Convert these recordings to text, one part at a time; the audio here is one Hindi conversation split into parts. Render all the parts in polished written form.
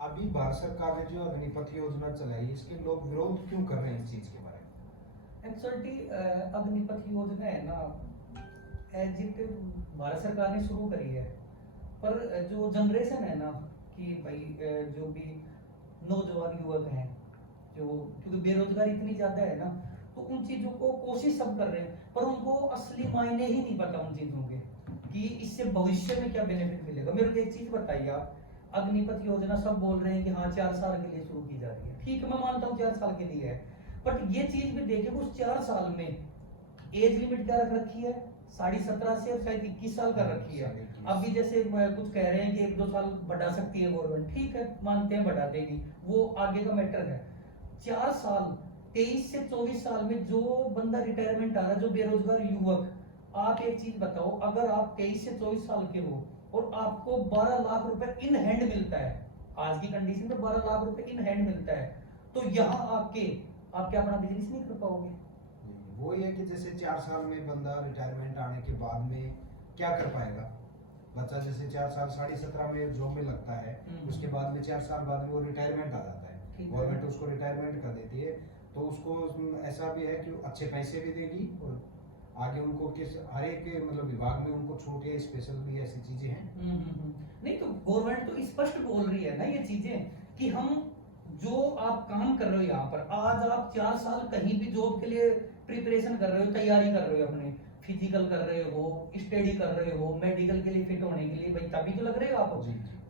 अभी भारत सरकार ने जो अग्निपथ योजना चलाई, इसके लोग विरोध क्यों कर रहे हैं इस चीज के बारे में? एक्चुअली अग्निपथ योजना है ना, एज इट भारत सरकार ने शुरू करी है, पर जो जनरेशन है ना, कि भाई जो भी नौजवान युवक हैं, जो क्योंकि बेरोजगारी इतनी ज्यादा है ना, तो उन चीजों को कोशिश सब कर रहे हैं, पर उनको असली मायने ही नहीं पता उन चीजों के, कि इससे भविष्य में क्या बेनिफिट मिलेगा। मेरे को एक चीज बताइए आप, अग्निपथ योजना सब बोल रहे हैं कि हाँ 4 साल के लिए शुरू की जा रही है, ठीक है मैं मानता हूँ 4 साल के लिए है, बट ये चीज भी देखिए उस 4 साल में एज लिमिट क्या रख रखी है, 17.5 से शायद 21 साल कर रखी है। अभी जैसे कुछ कह रहे हैं कि 1-2 साल बढ़ा सकती है गवर्नमेंट, ठीक है मानते हैं बढ़ा देगी, वो आगे का मैटर है। 4 साल 23 से 24 साल में जो बंदा रिटायरमेंट आ रहा है, जो बेरोजगार युवक, आप एक चीज बताओ, अगर आप 23 से 24 साल के हो और आपको 12 लाख रुपए इन हैंड मिलता है, आज की कंडीशन में 12 लाख रुपए इन हैंड मिलता है, तो यहाँ आके आप क्या अपना बिजनेस नहीं कर पाओगे? वो ये कि जैसे 4 साल में बंदा रिटायरमेंट आने के बाद में क्या कर पाएगा? बच्चा जैसे 4 साल 17.5 में जॉब में लगता है, उसके बाद में 4 साल बाद में वो रिटायरमेंट आ जाता है, गवर्नमेंट उसको रिटायरमेंट कर देती है, तो उसको ऐसा भी है कि अच्छे पैसे भी देगी और आगे उनको किस हर एक मतलब विभाग में उनको छूट है, स्पेशल भी ऐसी चीजें हैं। नहीं तो गवर्नमेंट तो स्पष्ट बोल रही है ना ये चीजें, कि हम जो आप काम कर रहे हो यहाँ पर, आज आप 4 साल कहीं भी जॉब के लिए प्रिपरेशन कर रहे हो, तैयारी कर रहे हो, अपने फिजिकल कर रहे हो, स्टडी कर रहे हो, मेडिकल के लिए फिट होने के लिए, भाई तभी तो लग रहे हो आप।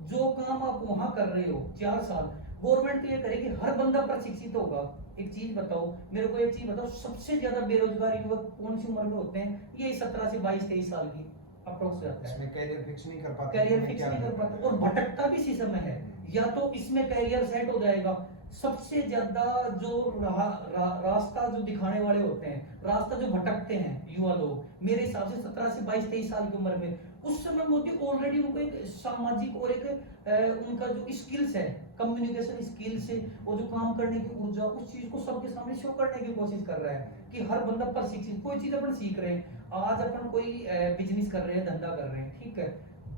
जो काम आप वहां कर रहे हो 4 साल, गवर्नमेंट तो ये करेगी हर बंदा प्रशिक्षित होगा। एक चीज बताओ मेरे को, एक चीज बताओ, सबसे ज्यादा बेरोजगार युवक कौन सी उम्र में होते हैं? ये 17 से 22-23 साल की अप्रोक्स जाता है। इसमें कैरियर फिक्स नहीं कर पाते, कैरियर फिक्स नहीं कर पाते और भटकता भी इसी समय है। या तो इसमें कैरियर सेट हो जाएगा, सबसे ज्यादा जो रास्ता जो दिखाने वाले होते हैं, रास्ता जो भटकते हैं युवा लोग, मेरे हिसाब से 17 से 22-23 साल की उम्र में, उस समय मोदी ऑलरेडी उनको एक सामाजिक और एक उनका जो स्किल्स है, कम्युनिकेशन स्किल्स है, वो जो काम करने की ऊर्जा, उस चीज को सबके सामने शो करने की कोशिश कर रहा है कि हर बंदा प्रशिक्षित, कोई चीज अपन सीख रहे हैं, आज अपन कोई बिजनेस कर रहे हैं, धंधा कर रहे हैं, ठीक है,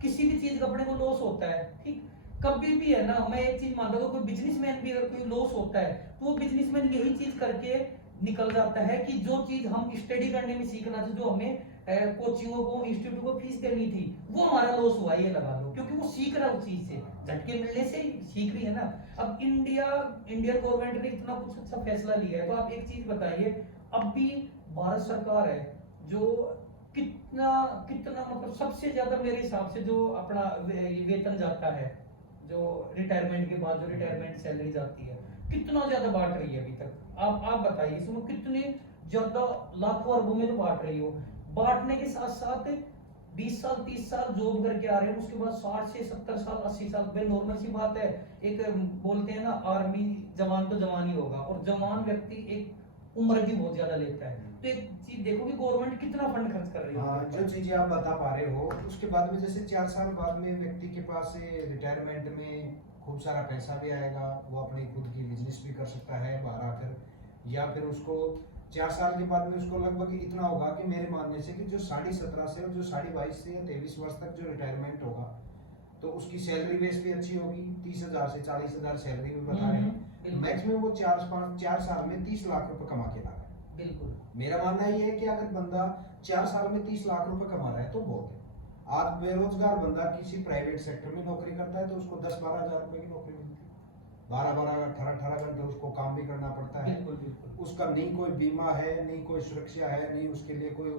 किसी भी चीज का अपने को लॉस होता है, ठीक, कभी भी है ना, मैं एक चीज मानता हूँ, कोई बिजनेसमैन भी अगर कोई लॉस होता है तो वो बिजनेसमैन यही चीज करके निकल जाता है कि जो चीज हम स्टडी करने में सीखना था, जो हमें कोचिंगों को, इंस्टीट्यूट को फीस देनी थी, वो हमारा लॉस हुआ, ये लगा लो, क्योंकि वो सीख रहा है उस चीज से, झटके मिलने से सीख रही है ना। अब इंडियन गवर्नमेंट ने इतना कुछ अच्छा फैसला लिया है, तो आप एक चीज बताइए, अब भी भारत सरकार है जो कितना कितना मतलब सबसे ज्यादा मेरे हिसाब से जो अपना वेतन जाता है, जो रिटायरमेंट के बाद जो रिटायरमेंट सैलरी जाती है, कितना ज्यादा बांट रही है अभी तक। आप बताइए इसमें कितने ज्यादा लाखों अरबों में तो बांट रही हो। बांटने के साथ साथ 20 साल 30 साल जॉब करके आ रहे हैं, उसके बाद 60 से 70 साल 80 साल, भाई नॉर्मल सी बात है, एक बोलते हैं ना आर्मी जवान तो जवान ही होगा, और जवान व्यक्ति एक उम्र भी बहुत ज्यादा लेता है, तो एक चीज देखो कि गवर्नमेंट कितना फंड खर्च कर रही है। हाँ, जो चीजें आप बता पा रहे हो, उसके बाद में जैसे 4 साल बाद में व्यक्ति के पास से रिटायरमेंट में खूब सारा पैसा भी आएगा, वो अपनी खुद की बिजनेस भी कर सकता है बाहर आकर, या फिर उसको 4 साल के बाद में उसको लगभग इतना होगा कि मेरे मानने से कि जो 17.5 से और जो 22.5 से या 23 वर्ष तक जो रिटायरमेंट होगा, तो उसकी सैलरी बेस भी अच्छी होगी, 30,000 से 40,000 सैलरी भी बता रहे हैं, मैक्सिमम वो 4 साल में 30 लाख रुपए कमा के ला रहा है। बिल्कुल, मेरा मानना ये है कि अगर बंदा 4 साल में 30 लाख रुपए कमा रहा है तो बहुत है। आज बेरोजगार बंदा किसी प्राइवेट सेक्टर में नौकरी करता है तो उसको 10-12 हजार रुपए की नौकरी मिलती है, 12-12 18-18 घंटे उसको काम भी करना पड़ता है। बिल्कुल बिल्कुल। उसका नहीं कोई बीमा है, नहीं कोई सुरक्षा है, नहीं उसके लिए कोई,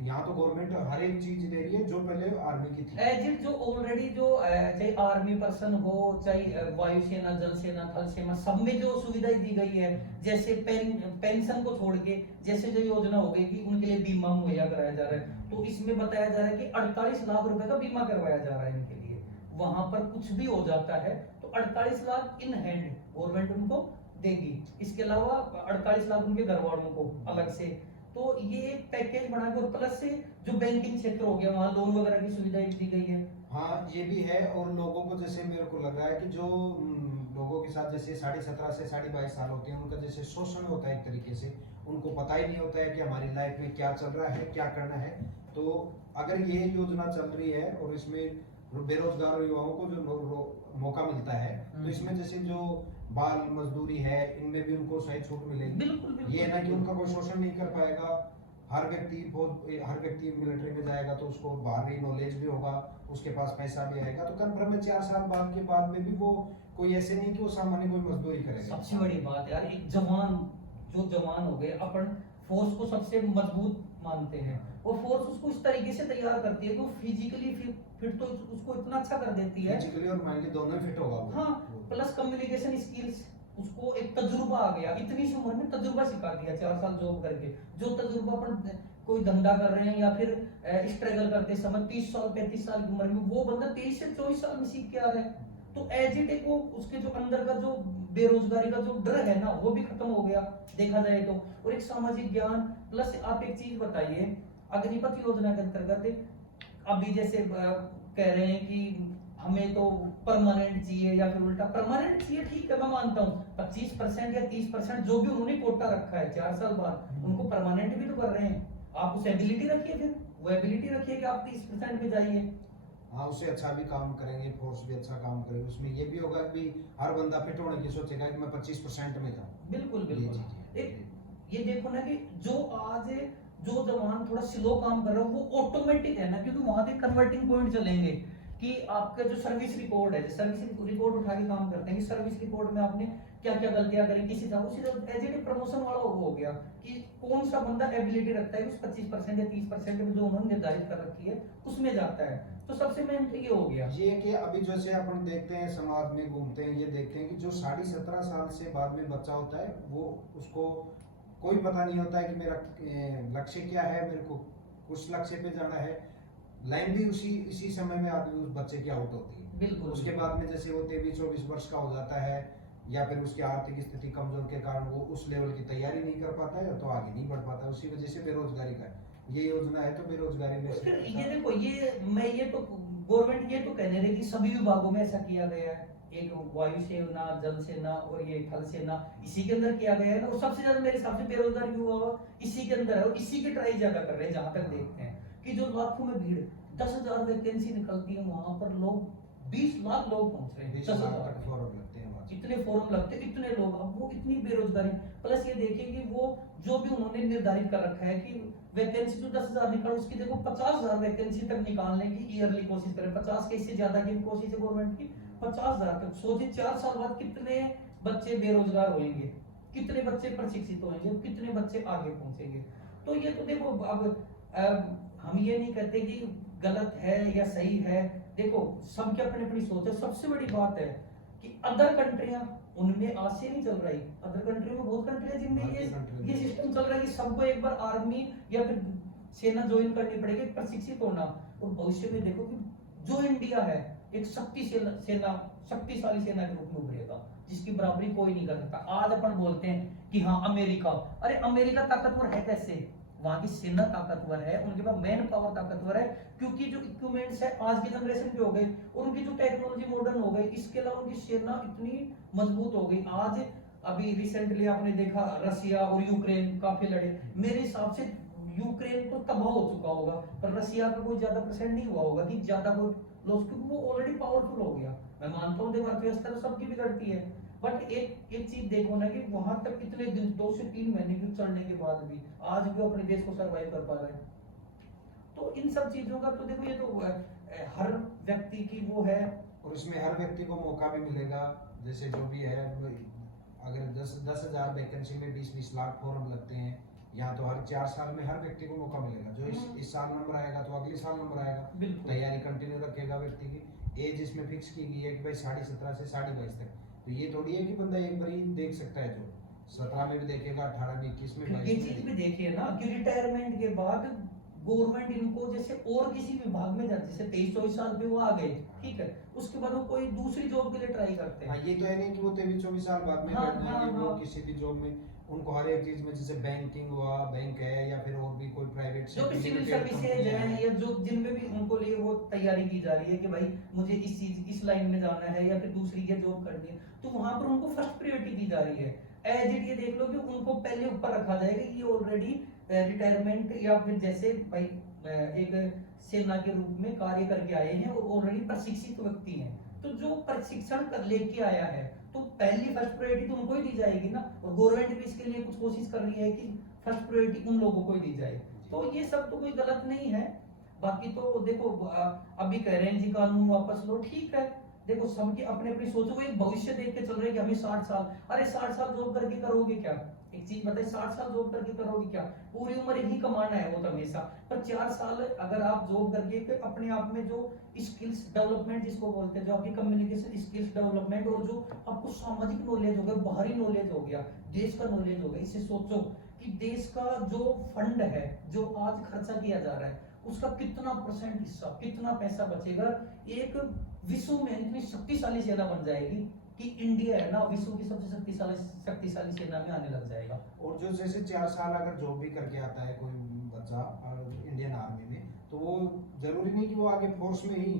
यहाँ तो गवर्नमेंट हर एक चीज दे रही है जो पहले आर्मी की थी। एजिट जो ऑलरेडी जो चाहे आर्मी पर्सन हो, चाहे वायुसेना, जल सेना, थल सेना, सब में जो सुविधाएं दी गई है, जैसे पेंशन को छोड़ के जैसे जो योजना हो गई कि उनके लिए बीमा मुहैया कराया जा रहा है, तो इसमें बताया जा रहा है कि 48 लाख रुपए का बीमा करवाया जा रहा है इनके लिए। वहां पर कुछ भी हो जाता है तो 48 लाख इन हैंड गवर्नमेंट उनको देगी, इसके अलावा 48 लाख उनके घर वालों को अलग से। तो ये एक पैकेज बना के, और प्लस से जो बैंकिंग क्षेत्र हो गया वहाँ लोन वगैरह की सुविधाएं दी गई है। हाँ, ये भी है, और लोगों को जैसे मेरे को लग रहा है कि जो लोगों के साथ जैसे 17.5 से 22.5 साल होते हैं, उनका जैसे शोषण होता है एक तरीके से, उनको पता ही नहीं होता है कि हमारी लाइफ में क्या चल रहा है, क्या करना है। तो अगर ये योजना चल रही है और इसमें बेरोजगार युवाओं को जो मौका मिलता है, तो इसमें जैसे जो बाल मजदूरी है इनमें भी उनको सही छूट मिलेगी। बिल्कुल बिल्कुल ये है ना कि उनका कोई शोषण नहीं कर पाएगा। हर व्यक्ति मिलिट्री में जाएगा तो उसको बाहरी नॉलेज भी होगा, उसके पास पैसा भी आएगा, तो कन्फर्म में 4 साल बाद के बाद में भी वो कोई ऐसे नहीं कि वो सामान्य कोई मजदूरी करेगा। सबसे बड़ी बात यार, एक जवान जो जवान हो गए, अपन फोर्स को सबसे मजबूत मानते हैं, वो फोर्स उसको इस तरीके से तैयार करती है कि वो फिजिकली फिट तो उसको इतना अच्छा कर देती है, फिजिकली और मेंटली दोनों ही फिट होगा वो। हाँ, प्लस कम्युनिकेशन स्किल्स, उसको एक तजुर्बा आ गया, इतनी सी उम्र में तजुर्बा सिखा दिया 4 साल जॉब करके। जो तजुर्बा अपन कोई धंधा कर रहे हैं या फिर स्ट्रगल करते समय 30 साल 35 साल की उम्र में वो बंदा 23 से 24 साल में सीख के आ रहा है, तो एज इट एक वो उसके जो अंदर का जो बेरोजगारी का जो डर है ना वो भी खत्म हो गया देखा जाए तो। और एक सामाजिक ज्ञान प्लस आप एक चीज बताइए, अग्निपथ योजना के अंतर्गत अभी जैसे कह रहे हैं कि हमें तो परमानेंट चाहिए या फिर उल्टा परमानेंट चाहिए, ठीक है मैं मानता हूँ 25% या 30% जो भी उन्होंने कोटा रखा है 4 साल बाद उनको परमानेंट भी तो कर रहे हैं। आप उस एबिलिटी रखिए, फिर वो एबिलिटी रखिए कि आप 30% में जाइए। हाँ, उससे अच्छा भी काम करेंगे, फोर्स भी अच्छा काम करेगी, उसमें ये भी होगा कि हर बंदा फिट होने की सोचेगा कि मैं 25% में जाऊँ। बिल्कुल जी, बिल्कुल। जी, एक ये देखो ना कि जो आज जो जवान थोड़ा स्लो काम कर रहा है वो ऑटोमेटिक है ना, क्योंकि वहां पे कन्वर्टिंग पॉइंट चलेंगे कि आपका जो सर्विस रिकॉर्ड है, सर्विस रिकॉर्ड उठा के काम करते हैं कि सर्विस रिकॉर्ड में आपने क्या क्या गलतियां करी, किसी तरह उसी एज ए प्रमोशन वाला हो गया कि कौन सा बंदा एबिलिटी रखता है उस 25% या 30% में जो उन्होंने निर्धारित कर रखी है उसमें जाता है। तो सबसे मेन तो ये हो गया ये कि अभी जैसे अपन देखते हैं समाज में घूमते हैं, ये देखते हैं कि जो 17.5 साल से बाद में बच्चा होता है वो उसको कोई पता नहीं होता है कि मेरा लक्ष्य क्या है, मेरे को उस लक्ष्य पे जाना है। लाइन भी इसी समय में आदमी उस बच्चे की आउट होती है। बिल्कुल। उसके बाद में जैसे वो 23-24 वर्ष का हो जाता है या फिर उसकी आर्थिक स्थिति कमजोर के कारण वो उस लेवल की तैयारी नहीं कर पाता है तो आगे नहीं बढ़ पाता है। उसी वजह से बेरोजगारी का ये योजना है, तो बेरोजगारी में फिर ये देखो ये तो गवर्नमेंट ये तो कहने रही कि सभी विभागों में ऐसा किया गया है, एक वायु सेना, जल सेना और ये थल सेना इसी के अंदर किया गया है ना, और सबसे ज्यादा मेरे हिसाब से बेरोजगार युवा इसी के अंदर है और इसी की ट्राई ज्यादा कर रहे हैं। जहां तक देखते हैं कि जो लाखों में भीड़ 10,000 वैकेंसी निकलती है वहां पर लोग 20 लाख लोग पहुंच रहे हैं, 20 लाख तक फॉर्म लगते हैं वहाँ। इतने फॉर्म लगते हैं, इतने लोग, अब वो इतनी बेरोजगारी प्लस ये देखिए कि वो जो भी उन्होंने निर्धारित कर रखा है कि वैकेंसी तो 10,000 निकाल उसकी देखो 50,000 वैकेंसी तक निकालने की ईयरली कोशिश करें, 50 के इससे ज्यादा की कोशिश है गवर्नमेंट की 50,000 तक। सोचिए 4 साल बाद कितने बच्चे बेरोजगार होंगे, कितने बच्चे प्रशिक्षित होंगे, कितने बच्चे आगे पहुंचेंगे। तो ये तो देखो अब हम ये नहीं कहते कि गलत है या सही है, देखो सबकी अपनी अपनी सोच है। सबसे बड़ी बात है कि अदर कंट्रियां उनमें आज से नहीं चल रही, अदर कंट्री में बहुत कंट्री है जिनमें ये सिस्टम चल रहा है कि सबको एक बार आर्मी या फिर सेना ज्वाइन करनी पड़ेगी, प्रशिक्षित होना। और भविष्य में देखो कि जो इंडिया है एक शक्तिशाली सेना के रूप में उभरेगा जिसकी बराबरी कोई नहीं कर सकता। आज अपन बोलते हैं कि हाँ अमेरिका, अरे अमेरिका ताकतवर है कैसे, वहां की सेना ताकतवर है, उनके पास मैन पावर ताकतवर है क्योंकि जो इक्विपमेंट्स है आज की जनरेशन के हो गए और उनकी जो टेक्नोलॉजी मॉडर्न हो गई, इसके अलावा उनकी सेना इतनी मजबूत हो गई। आज अभी रिसेंटली आपने देखा रसिया और यूक्रेन काफी लड़े, मेरे हिसाब से यूक्रेन तो तबाह हो चुका होगा पर रसिया का कोई ज्यादा परसेंट नहीं हुआ होगा कि ज्यादा कोई लॉस, क्योंकि वो ऑलरेडी पावरफुल हो गया। मैं मानता हूँ देखो अर्थव्यवस्था तो सबकी बिगड़ती है, बट एक चीज देखो ना कि वहां तक इतने दिन 2 से 3 महीने की चलने के बाद भी आज भी अपने देश को सरवाइव कर पा रहे हैं। तो इन सब चीजों का तो देखो ये तो हर व्यक्ति की वो है, और इसमें हर व्यक्ति को मौका भी मिलेगा। जैसे जो भी है अगर 10,000 वैकेंसी में 20-20 लाख फॉर्म लगते हैं यहाँ, तो हर 4 साल में हर व्यक्ति को मौका मिलेगा। जो इस साल नंबर आएगा तो अगले साल नंबर आएगा। तैयारी कंटिन्यू रखेगा व्यक्ति की। एज इसमें फिक्स की गई है कि भाई 17.5 से 22.5 तक, तो ये थोड़ी है कि बंदा एक बार ही देख सकता है, जो 17 में भी देखेगा, 18 में, 21 में, 22 ये में। चीज भी देखिए ना कि रिटायरमेंट के बाद गवर्नमेंट इनको जैसे और किसी विभाग में जाते, जैसे 23-24 साल पे वो आ गए, ठीक है, उसके बाद वो कोई दूसरी जॉब के लिए ट्राई करते हैं। हाँ, ये तो है नहीं कि वो 23-24 साल बाद में बैठ जाएंगे वो किसी भी जॉब में। उनको हर एक चीज में, जैसे बैंकिंग हुआ, बैंक है या फिर और भी कोई प्राइवेट जो भी सिविल सर्विसेज है या जो जिनमें भी उनको लिए वो तैयारी की जा रही है कि भाई मुझे इस लाइन में जाना है या फिर दूसरी ये जॉब करनी है, तो वहां पर उनको फर्स्ट प्रायोरिटी दी जा रही है। एज इट ये देख लो कि उनको पहले ऊपर रखा जाएगा, ये ऑलरेडी रिटायरमेंट या फिर जैसे भाई एक सेना के रूप में कार्य करके आए हैं और ऑलरेडी प्रशिक्षित व्यक्ति हैं, तो जो प्रशिक्षण कर लेके आया है तो पहली फर्स्ट प्रायोरिटी तो उनको ही दी जाएगी ना, और गवर्नमेंट भी इसके लिए कुछ कोशिश कर रही है कि फर्स्ट प्रायोरिटी उन लोगों को ही दी जाए। तो ये सब तो कोई गलत नहीं है। बाकी तो देखो अभी कह रहे हैं जी कानून वापस लो, ठीक है, देखो सबकी अपने अपनी सोचो, वो एक भविष्य देख के चल रहे हैं कि हमें 60 साल, अरे 60 साल जॉब करके करोगे क्या? एक चीज बताइए, 60 साल जॉब करके करोगे क्या? पूरी उम्र ही कमाना है वो तो हमेशा, पर 4 साल अगर आप जॉब करके फिर अपने आप में जो स्किल्स डेवलपमेंट जिसको बोलते हैं, जो आपकी कम्युनिकेशन स्किल्स डेवलपमेंट और जो आपको सामाजिक नॉलेज हो गया, बाहरी नॉलेज हो गया, देश का नॉलेज हो गया, इससे सोचो कि देश का जो फंड है जो आज खर्चा किया जा रहा है उसका कितना परसेंट हिस्सा, कितना पैसा बचेगा, एक विश्व में इतनी शक्तिशाली सेना बन जाएगी कि इंडिया है ना विश्व की सबसे शक्तिशाली सेना में आने लग जाएगा। और जो जैसे 4 साल अगर जॉब भी करके आता है कोई बच्चा इंडियन आर्मी में, तो वो जरूरी नहीं कि वो आगे फोर्स में ही,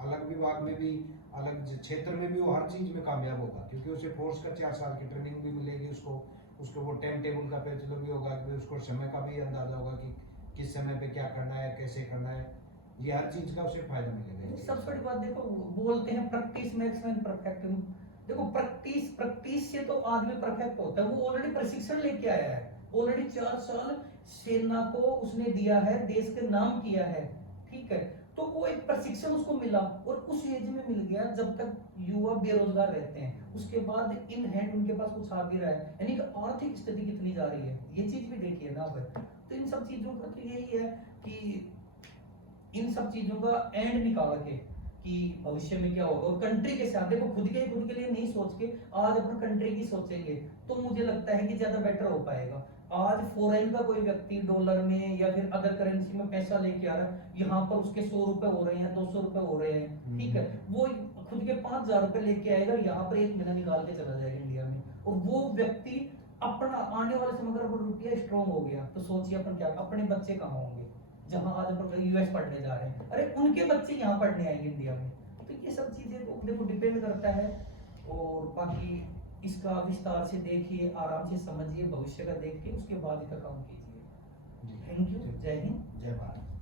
अलग विभाग में भी, अलग क्षेत्र में भी वो हर चीज में कामयाब होगा, क्योंकि उसे फोर्स का 4 साल की ट्रेनिंग भी मिलेगी, उसको वो टाइम टेबल का पेचलो भी होगा, कि उसको समय का भी अंदाजा होगा कि किस समय पे क्या करना है, कैसे करना है, ये हर चीज का उसे फायदा मिलेगा। सबसे बड़ी बात देखो, बोलते हैं प्रैक्टिस मेक्स मैन परफेक्ट। देखो प्रैक्टिस से तो आदमी परफेक्ट होता है, वो ऑलरेडी प्रशिक्षण लेके आया है, ऑलरेडी 4 साल सेना को उसने दिया है, देश के नाम किया है, ठीक है, तो वो एक प्रशिक्षण उसको मिला और उस एज में मिल गया जब तक युवा बेरोजगार रहते हैं, उसके बाद इन हैंड उनके पास कुछ आ भी रहा है, यानी कि आर्थिक स्थिति कितनी जा रही है, ये चीज भी देखिए ना आप। तो इन सब चीजों का तो यही है कि इन सब चीजों का एंड निकाल के कि भविष्य में क्या होगा, और कंट्री के साथ देखो, खुद के लिए नहीं सोच के आज अपने कंट्री की सोचेंगे तो मुझे लगता है कि ज्यादा बेटर हो पाएगा। आज फॉरेन का कोई व्यक्ति डॉलर में या फिर अदर करेंसी में पैसा लेके आ रहा है, यहाँ पर उसके 100 रुपए हो रहे हैं, 200 रुपए हो रहे हैं, ठीक है, वो खुद के 5,000 रुपए लेके आएगा, यहाँ पर 1 महीना निकाल के चला जाएगा इंडिया में, और वो व्यक्ति अपना आने वाले समय अगर रुपया स्ट्रॉन्ग हो गया तो सोचिए अपन क्या, अपने बच्चे कहाँ होंगे, जहां आज अपन यूएस पढ़ने जा रहे हैं, अरे उनके बच्चे यहाँ पढ़ने आएंगे इंडिया में। तो ये सब चीजें तो देखो डिपेंड करता है, और बाकी इसका विस्तार से देखिए, आराम से समझिए, भविष्य का देख के उसके बाद इसका काम कीजिए। थैंक यू, जय हिंद, जय भारत।